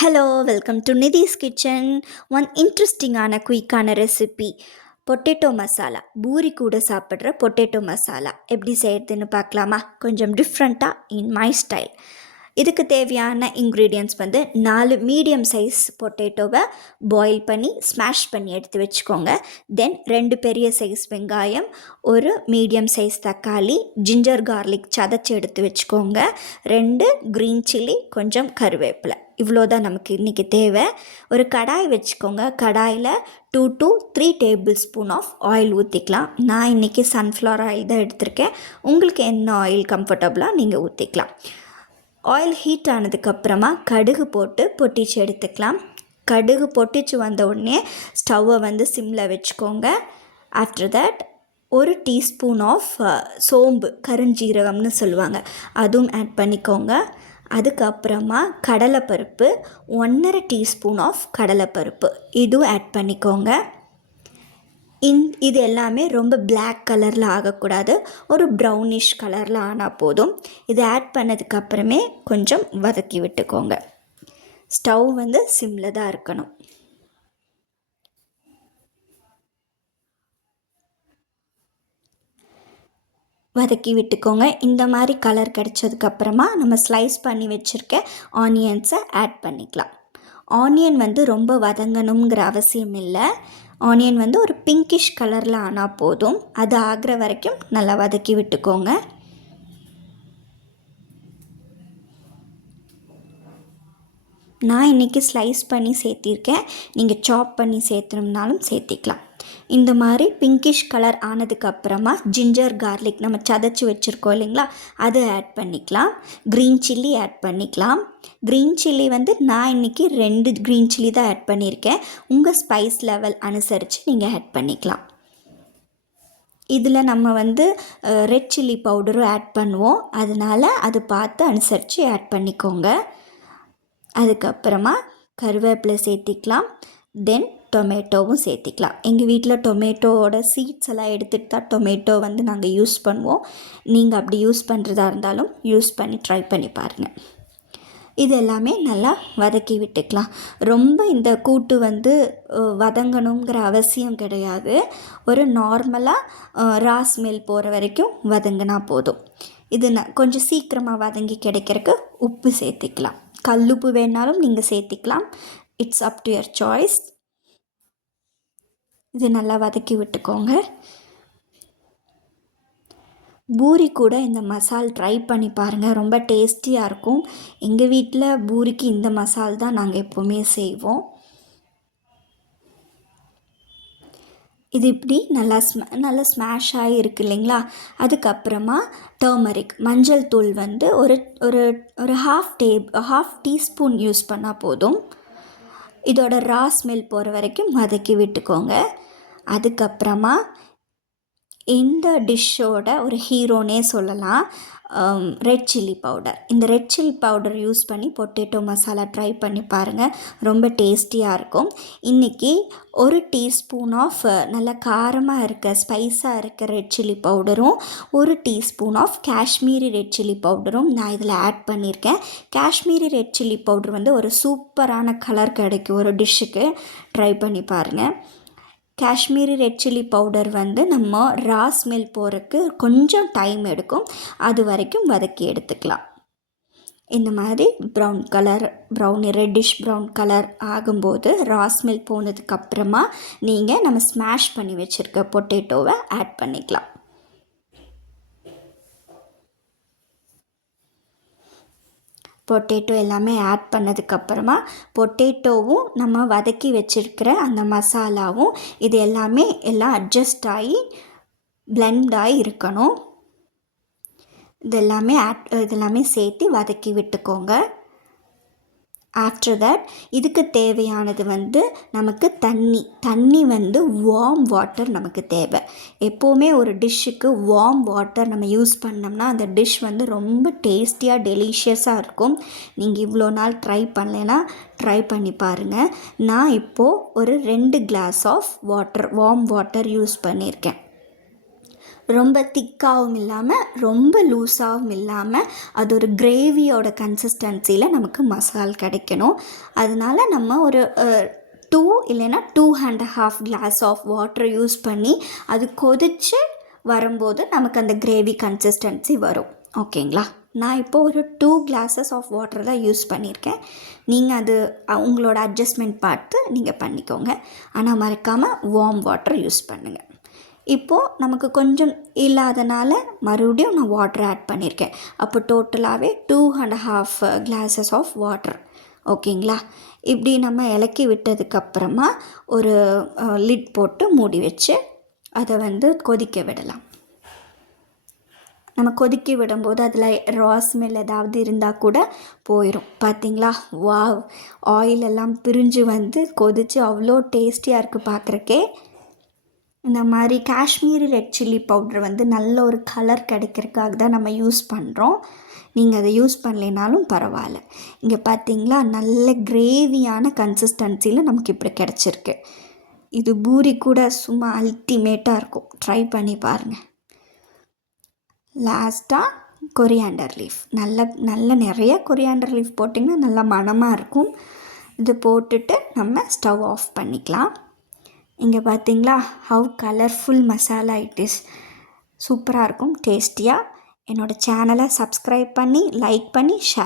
Hello welcome to Nithi's kitchen. One இன்ட்ரெஸ்டிங்கான குயிக்கான recipe potato masala. Puri கூட சாப்பிட்ற பொட்டேட்டோ மசாலா எப்படி செய்கிறதுன்னு பார்க்கலாமா? கொஞ்சம் டிஃப்ரெண்ட்டாக இன் மை ஸ்டைல். இதுக்கு தேவையான இன்க்ரீடியன்ட்ஸ் வந்து 4 மீடியம் சைஸ் பொட்டேட்டோவை பாயில் பண்ணி ஸ்மாஷ் பண்ணி எடுத்து வச்சுக்கோங்க. தென் 2 பெரிய சைஸ் வெங்காயம், ஒரு மீடியம் சைஸ் தக்காளி, ஜிஞ்சர் கார்லிக் சதைச்சி எடுத்து வச்சுக்கோங்க, 2 க்ரீன் சில்லி, கொஞ்சம் கருவேப்பிலை. இவ்வளோ தான் நமக்கு இன்றைக்கி தேவை. ஒரு கடாய் வச்சுக்கோங்க. கடாயில் 2 to 3 tablespoon of oil ஊற்றிக்கலாம். நான் இன்றைக்கி சன்ஃப்ளவர் ஆயில் தான் எடுத்திருக்கேன். உங்களுக்கு என்ன ஆயில் கம்ஃபர்டபுளாக நீங்கள் ஊற்றிக்கலாம். ஆயில் ஹீட் ஆனதுக்கப்புறமா கடுகு போட்டு பொட்டிச்சு எடுத்துக்கலாம். கடுகு பொட்டிச்சு வந்த உடனே ஸ்டவ்வை வந்து சிம்மில் வச்சுக்கோங்க. ஆஃப்டர் தட் ஒரு டீஸ்பூன் ஆஃப் சோம்பு, கருஞ்சீரகம்னு சொல்லுவாங்க, அதுவும் ஆட் பண்ணிக்கோங்க. அதுக்கப்புறமா கடலைப்பருப்பு, 1.5 டீஸ்பூன் ஆஃப் கடலைப்பருப்பு இதுவும் ஆட் பண்ணிக்கோங்க. இது எல்லாமே ரொம்ப பிளாக் கலரில் ஆகக்கூடாது, ஒரு ப்ரௌனிஷ் கலரில் ஆனால் போதும். இது ஆட் பண்ணதுக்கப்புறமே கொஞ்சம் வதக்கி விட்டுக்கோங்க. ஸ்டவ் வந்து சிம்மில் தான் இருக்கணும். வதக்கி விட்டுக்கோங்க. இந்த மாதிரி கலர் கிடச்சதுக்கப்புறமா நம்ம ஸ்லைஸ் பண்ணி வச்சுருக்க ஆனியன்ஸை ஆட் பண்ணிக்கலாம். ஆனியன் வந்து ரொம்ப வதங்கணுங்கிற அவசியம் இல்லை. ஆனியன் வந்து ஒரு பிங்கிஷ் கலரில் ஆனால் போதும். அது ஆகிற வரைக்கும் நல்லா வதக்கி விட்டுக்கோங்க. நான் இன்றைக்கி ஸ்லைஸ் பண்ணி சேர்த்திருக்கேன். நீங்கள் சாப் பண்ணி சேர்த்துனோம்னாலும் சேர்த்திக்கலாம். இந்த மாதிரி பிங்கிஷ் கலர் ஆனதுக்கப்புறமா ஜிஞ்சர் கார்லிக் நம்ம சதைச்சி வச்சுருக்கோம் இல்லைங்களா, அதை ஆட் பண்ணிக்கலாம். க்ரீன் சில்லி ஆட் பண்ணிக்கலாம். க்ரீன் சில்லி வந்து நான் இன்றைக்கி 2 க்ரீன் சில்லி தான் ஆட் பண்ணியிருக்கேன். உங்கள் ஸ்பைஸ் லெவல் அனுசரித்து நீங்கள் ஆட் பண்ணிக்கலாம். இதில் நம்ம வந்து ரெட் சில்லி பவுடரும் ஆட் பண்ணுவோம், அதனால் அது பார்த்து அனுசரித்து ஆட் பண்ணிக்கோங்க. அதுக்கப்புறமா கருவேப்பிலை சேர்த்திக்கலாம். தென் டொமேட்டோவும் சேர்த்திக்கலாம். எங்கள் வீட்டில் டொமேட்டோவோட சீட்ஸ் எல்லாம் எடுத்துகிட்டு தான் டொமேட்டோ வந்து நாங்கள் யூஸ் பண்ணுவோம். நீங்கள் அப்படி யூஸ் பண்ணுறதா இருந்தாலும் யூஸ் பண்ணி ட்ரை பண்ணி பாருங்கள். இது எல்லாமே நல்லா வதக்கி விட்டுக்கலாம். ரொம்ப இந்த கூட்டு வந்து வதங்கணுங்கிற அவசியம் கிடையாது. ஒரு நார்மலாக ரா ஸ்மெல் போகிற வரைக்கும் வதங்கினா போதும். இது கொஞ்சம் சீக்கிரமாக வதங்கி கிடைக்கிறதுக்கு உப்பு சேர்த்திக்கலாம். கல்லுப்பு வேணாலும் நீங்கள் சேர்த்திக்கலாம். It's up to your choice. இது நல்லா வதக்கி விட்டுக்கோங்க. பூரி கூட இந்த மசால் ட்ரை பண்ணி பாருங்கள், ரொம்ப டேஸ்டியாக இருக்கும். எங்கள் வீட்டில் பூரிக்கு இந்த மசால் தான் நாங்கள் எப்போவுமே செய்வோம். இது இப்படி நல்லா ஸ்மாஷ் ஆகி இருக்குது இல்லைங்களா. அதுக்கப்புறமா டர்மரிக் மஞ்சள் தூள் வந்து ஒரு ஒரு ஒரு ஹாஃப் டீஸ்பூன் யூஸ் பண்ணால் போதும். இதோட ரா ஸ்மெல் போகிற வரைக்கும் வதக்கி விட்டுக்கோங்க. அதுக்கப்புறமா இந்த டிஷ்ஷோட ஒரு ஹீரோனே சொல்லலாம், ரெட் சில்லி பவுடர். இந்த ரெட் சில்லி பவுடர் யூஸ் பண்ணி பொட்டேட்டோ மசாலா ட்ரை பண்ணி பாருங்கள், ரொம்ப டேஸ்டியாக இருக்கும். இன்றைக்கி ஒரு டீஸ்பூன் ஆஃப் நல்ல காரமாக இருக்க ஸ்பைஸாக இருக்க ரெட் சில்லி பவுடரும், ஒரு teaspoon of Kashmiri red chilli பவுடரும் நான் இதில் ஆட் பண்ணியிருக்கேன். காஷ்மீரி ரெட் சில்லி பவுடர் வந்து ஒரு சூப்பரான கலர் கிடைக்கும் ஒரு டிஷ்ஷுக்கு, ட்ரை பண்ணி பாருங்கள். காஷ்மீரி ரெட் சில்லி பவுடர் வந்து நம்ம ரா ஸ்மெல் போகிறதுக்கு கொஞ்சம் டைம் எடுக்கும், அது வரைக்கும் வதக்கி எடுத்துக்கலாம். இந்த மாதிரி ரெட்டிஷ் ப்ரௌன் கலர் ஆகும்போது ரா ஸ்மெல் போனதுக்கப்புறமா நீங்கள் நம்ம ஸ்மாஷ் பண்ணி வச்சுருக்க பொட்டேட்டோவை ஆட் பண்ணிக்கலாம். பொட்டேட்டோ எல்லாமே ஆட் பண்ணதுக்கப்புறமா பொட்டேட்டோவும் நம்ம வதக்கி வச்சுருக்கிற அந்த மசாலாவும் இது எல்லாமே எல்லாம் அட்ஜஸ்ட் ஆகி பிளெண்ட் ஆகி இருக்கணும். இதெல்லாமே சேர்த்து வதக்கி விட்டுக்கோங்க. ஆஃப்டர் தட் இதுக்கு தேவையானது வந்து நமக்கு தண்ணி வந்து வார்ம் வாட்டர் நமக்கு தேவை. எப்போவுமே ஒரு டிஷ்ஷுக்கு வார்ம் வாட்டர் நம்ம யூஸ் பண்ணோம்னா அந்த டிஷ் வந்து ரொம்ப டேஸ்டியாக டெலிஷியஸாக இருக்கும். நீங்கள் இவ்வளோ நாள் ட்ரை பண்ணலைன்னா ட்ரை பண்ணி பாருங்கள். நான் இப்போது ஒரு 2 glass of warm water use பண்ணியிருக்கேன். ரொம்ப திக்காகவும் இல்லாமல் ரொம்ப லூஸாகவும் இல்லாமல் அது ஒரு கிரேவியோட கன்சிஸ்டன்சியில் நமக்கு மசால் கிடைக்கணும். அதனால் நம்ம ஒரு 2 இல்லைன்னா 2.5 கிளாஸ் ஆஃப் வாட்டர் யூஸ் பண்ணி அது கொதித்து வரும்போது நமக்கு அந்த கிரேவி கன்சிஸ்டன்சி வரும். ஓகேங்களா? நான் இப்போது ஒரு 2 கிளாஸஸ் ஆஃப் வாட்டர் தான் யூஸ் பண்ணியிருக்கேன். நீங்கள் அது உங்களோட அட்ஜஸ்ட்மெண்ட் பார்த்து நீங்கள் பண்ணிக்கோங்க. ஆனால் மறக்காமல் வார்ம் வாட்டர் யூஸ் பண்ணுங்கள். இப்போது நமக்கு கொஞ்சம் இல்லாதனால மறுபடியும் நான் வாட்டர் ஆட் பண்ணியிருக்கேன். அப்போ டோட்டலாகவே 2.5 கிளாஸஸ் ஆஃப் வாட்டர். ஓகேங்களா? இப்படி நம்ம இலக்கி விட்டதுக்கப்புறமா ஒரு லிட் போட்டு மூடி வச்சு அதை கொதிக்க விடலாம். நம்ம கொதிக்க விடும்போது அதில் ரா ஸ்மெல் ஏதாவது இருந்தால் கூட போயிடும். பார்த்திங்களா? வாவ், ஆயில் எல்லாம் பிரிஞ்சு கொதித்து அவ்வளோ டேஸ்டியாக இருக்குது பார்க்குறக்கே. இந்த மாதிரி காஷ்மீரி ரெட் சில்லி பவுட்ரு நல்ல ஒரு கலர் கிடைக்கிறதுக்காக தான் நம்ம யூஸ் பண்ணுறோம். நீங்கள் அதை யூஸ் பண்ணலைனாலும் பரவாயில்ல. இங்கே பார்த்திங்களா, நல்ல கிரேவியான கன்சிஸ்டன்சியில் நமக்கு இப்படி கிடச்சிருக்கு. இது பூரி கூட சும்மா அல்டிமேட்டாக இருக்கும். ட்ரை பண்ணி பாருங்கள். லாஸ்ட்டாக கொரியாண்டர் லீஃப், நல்ல நிறைய கொரியாண்டர் லீஃப் போட்டிங்கன்னா நல்லா மணமாக இருக்கும். இது போட்டுட்டு நம்ம ஸ்டவ் ஆஃப் பண்ணிக்கலாம். இங்கே பார்த்தீங்களா, how colourful masala it is. சூப்பராக இருக்கும், டேஸ்டியாக. என்னோடய சேனலை சப்ஸ்கிரைப் பண்ணி லைக் பண்ணி ஷேர்